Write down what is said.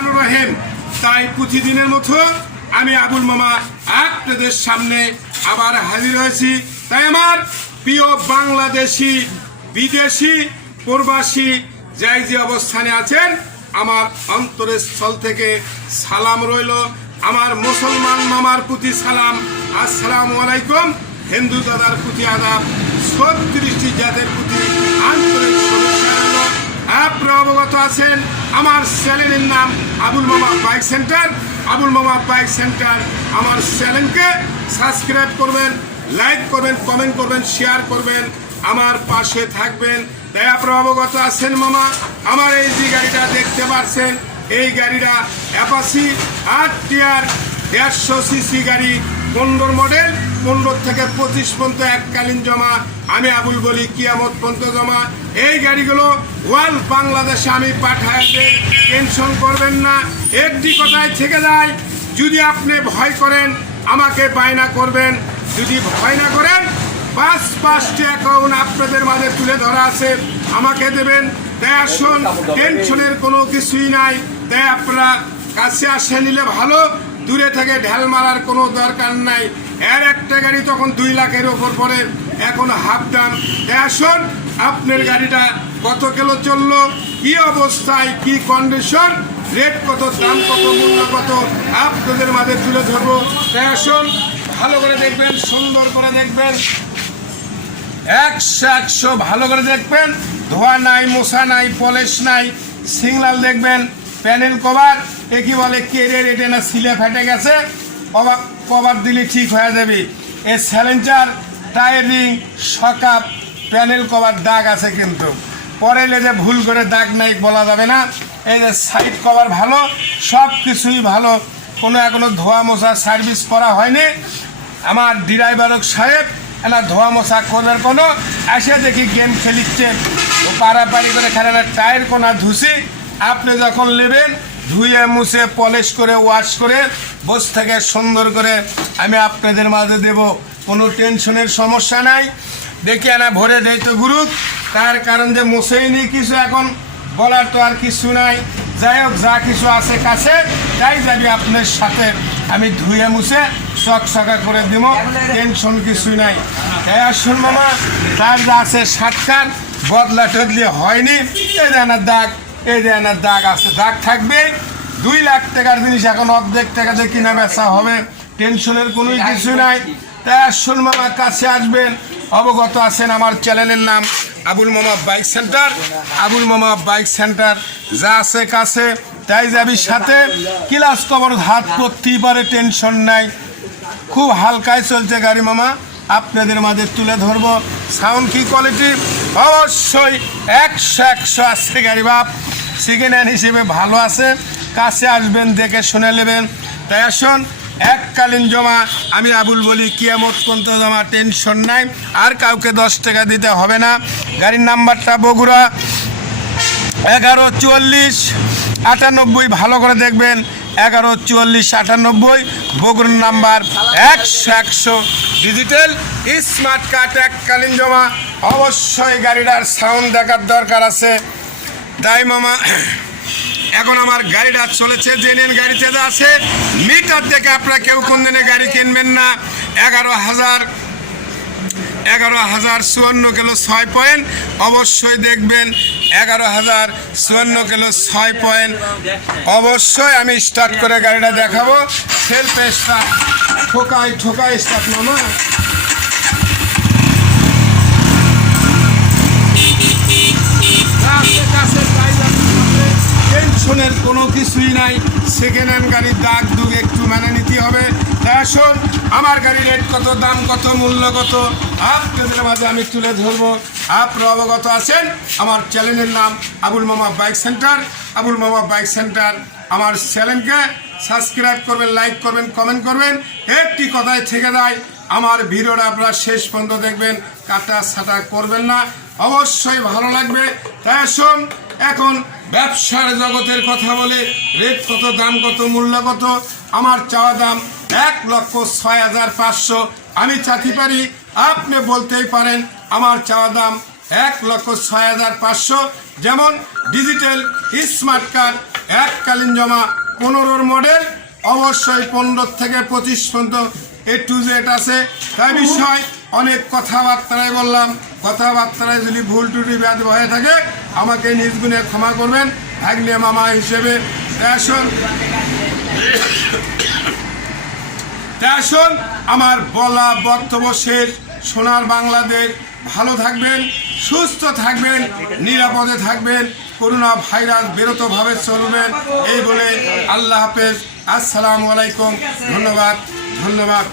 রহমানুর রহিম, তাই প্রতিদিনের মতো আমি আবুল মামা আপনাদের সামনে আবার হাজির হয়েছি। তাই আমার প্রিয় বাংলাদেশি, বিদেশি, প্রবাসী যাই যে অবস্থানে আছেন, আমার অন্তরের স্থল থেকে সালাম রইল। আমার মুসলমান মামার প্রতি সালাম। আসসালামু আলাইকুম। হিন্দু দাদার প্রতি আদাব। ছত্রিশটি জাতের প্রতি আন্তরিক আপনারা অবগত আছেন, আমার চ্যানেলের নাম আবুল মামা বাইক সেন্টার। আবুল মামা বাইক সেন্টার আমার চ্যানেলকে সাবস্ক্রাইব করবেন লাইক করবেন কমেন্ট করবেন শেয়ার করবেন। আমার পাশে থাকবেন। তাই আপনারা অবগত আছেন মামা, আমার এই যে গাড়িটা দেখতে পাচ্ছেন, এই গাড়িটা অ্যাপাসি আট টিয়ার দেড়শো সিসি গাড়ি। পনেরো মডেল পনেরো থেকে পঁচিশ পর্যন্ত এককালীন জমা, আমি আবুল বলি কিয়ামত পর্যন্ত জমা। এই গাড়িগুলো ওয়াল বাংলাদেশে আমি পাঠায় টেনশন করবেন না। একটি কথায় থেকে যায়, যদি আপনি ভয় করেন, আমাকে বায়না করবেন। যদি ভয় না করেন, পাঁচ পাঁচটি অ্যাকাউন্ট আপনাদের মাঝে তুলে ধরা আছে, আমাকে দেবেন। তাই আসুন টেনশনের কোনো কিছুই নাই। তাই আপনারা কাছে আসে নিলে ভালো দূরে থেকে ঢেল মারার কোনো দরকার নাই। এর একটা গাড়ি তখন দুই লাখের ওপর পড়ে, এখন হাফ দাম আসুন, আপনার গাড়িটা কত কিলো চলল, কি অবস্থায়, কি কন্ডিশন রেট কত, দাম কত, মূল্য কত, আপনাদের মাঝে তুলে ধরবো। তাই আসুন, ভালো করে দেখবেন, সুন্দর করে দেখবেন। একশো একশো ভালো করে দেখবেন। ধোয়া নাই মশা নাই, পলিশ নাই, সিগনাল দেখবেন। প্যানেল কভার, এ কি বলে কেরিয়ার এটা না সিলে ফেটে গেছে, কভার কভার দিলে ঠিক হয়ে যাবে। এ স্যালেঞ্চার টায়ার সকাপ প্যানেল কভার দাগ আছে কিন্তু। পরে যে ভুল করে দাগ নাই বলা যাবে না। এই যে সাইড কভার ভালো সব কিছুই ভালো। কোনো এখনও ধোয়া মশা সার্ভিস করা হয়নি। আমার ড্রাইভারক সাহেব না ধোয়া মশা করবার কোনো, এসে দেখি গেম খেলিচ্ছে। পাড়াপাড়ি করে খেলে না টায়ার কোনা ধুসি। আপনি যখন নেবেন, ধুয়ে, মুছে, পলিশ করে ওয়াশ করে, বস থেকে সুন্দর করে আমি আপনাদের মাঝে দেব। কোনো টেনশনের সমস্যা নাই। দেখি আনা, ভরে দেয় তো গুরু। তার কারণ যে মুছেই নি কিছু এখন, বলার তো আর কিছু নাই। যাই হোক, যা কিছু আছে কাছে, তাই যাবি আপনার সাথে আমি ধুয়ে, মুছে চকচকা করে দিব। টেনশন কিছুই নাই। এই আসুন মামা, তার যা আছে সাতকার বদলা টদলি হয়নি। এই দেন দাগ। এই দেন দাগ আছে, দাগ থাকবে। দুই লাখ টাকার জিনিস এখন অর্ধেক টাকাতে কিনা বেচা হবে। টেনশনের কোনো কিছু নাই। তাই আসুন কাছে আসবেন। অবগত আছেন আমার চ্যানেলের নাম আবুল মামা বাইক সেন্টার। আবুল মামা বাইক সেন্টার যা আছে কাছে, তাই যাবি সাথে। ক্লাস কবর হাত করতেই পারে, টেনশন নাই। খুব হালকায় চলছে গাড়ি মামা। আপনাদের মাঝে তুলে ধরবো। সাউন্ড কি কোয়ালিটি অবশ্যই একশো একশো আছে গাড়ি বাপ। সেকেন্ড হ্যান্ড হিসেবে ভালো আছে। কাছে আসবেন, দেখে শুনে নেবেন। তাই আসুন, এককালীন জমা, আমি আবুল বলি, কিয়ামত পর্যন্ত জমা, টেনশন নাই। আর কাউকে দশ টাকা দিতে হবে না। গাড়ির নাম্বারটা বগুড়া, এগারো চুয়াল্লিশ, আটানব্বই, ভালো করে দেখবেন। এগারো, চুয়াল্লিশ, আটানব্বই বগুড়ার নাম্বার একশো একশো। ডিজিটাল স্মার্ট কার্ড এককালীন জমা। অবশ্যই গাড়িটার সাউন্ড দেখার দরকার আছে। তাই মামা, এখন আমার গাড়িটা চলেছে জেনেন গাড়িতে আছে। মিটার দেখে আপনারা কেউ কোন দিনে গাড়ি কিনবেন না। এগারো হাজার এগারো হাজার চুয়ান্ন কিলো ছয় পয়েন্ট। অবশ্যই দেখবেন এগারো হাজার চুয়ান্ন কিলো ছয় পয়েন্ট। অবশ্যই আমি স্টার্ট করে গাড়িটা দেখাবো। সেল স্টার্ট ঠোকায় ঠোকায় স্টার্ট মামা টেনশনের কোনো কিছুই নাই। সেকেন্ড হ্যান্ড গাড়ির দাগ দুগ একটু মেনে নিতে হবে। আসুন আমার গাড়ির রেট কত, দাম কত, মূল্য কত? আপনাদের মাঝে আমি তুলে ধরবো। আপনারা অবগত আছেন আমার চ্যানেলের নাম আবুল মামা বাইক সেন্টার। আবুল মামা বাইক সেন্টার, আমার চ্যানেলকে সাবস্ক্রাইব করবেন লাইক করবেন কমেন্ট করবেন। একটি কথায় থেকে যায়, আমার ভিডিওটা আপনারা শেষ পর্যন্ত দেখবেন। কাটা ছাটা করবেন না। অবশ্যই ভালো লাগবে। তাই আসুন এখন ব্যবসার জগতের কথা বলে রেট কত, দাম কত, মূল্য কত, আমার চাওয়া দাম এক লক্ষ ছয় হাজার পাঁচশো। আমি চাতে পারি, আপনি বলতেই পারেন আমার চাওয়া দাম এক লক্ষ ছয় হাজার পাঁচশো। যেমন ডিজিটাল স্মার্ট কার্ড, এককালীন জমা, পনেরোর মডেল, অবশ্যই পনেরো থেকে পঁচিশ পর্যন্ত এ টু জেড আছে। তাই বিষয় অনেক কথাবার্তায় বললাম, কথাবার্তায় যদি ভুল টুটি ব্যাধ হয়ে থাকে, আমাকে নিজ গুণে ক্ষমা করবেন, ভাগ্নে মামা হিসেবে। আসুন আসুন আমার বলা বক্তব্য শেষ। সোনার বাংলাদেশ, ভালো থাকবেন, সুস্থ থাকবেন, নিরাপদে থাকবেন, করোনা ভাইরাস বেরোতভাবে চলবেন, এই বলে আল্লাহ হাফেজ। আসসালামু আলাইকুম, ধন্যবাদ ধন্যবাদ।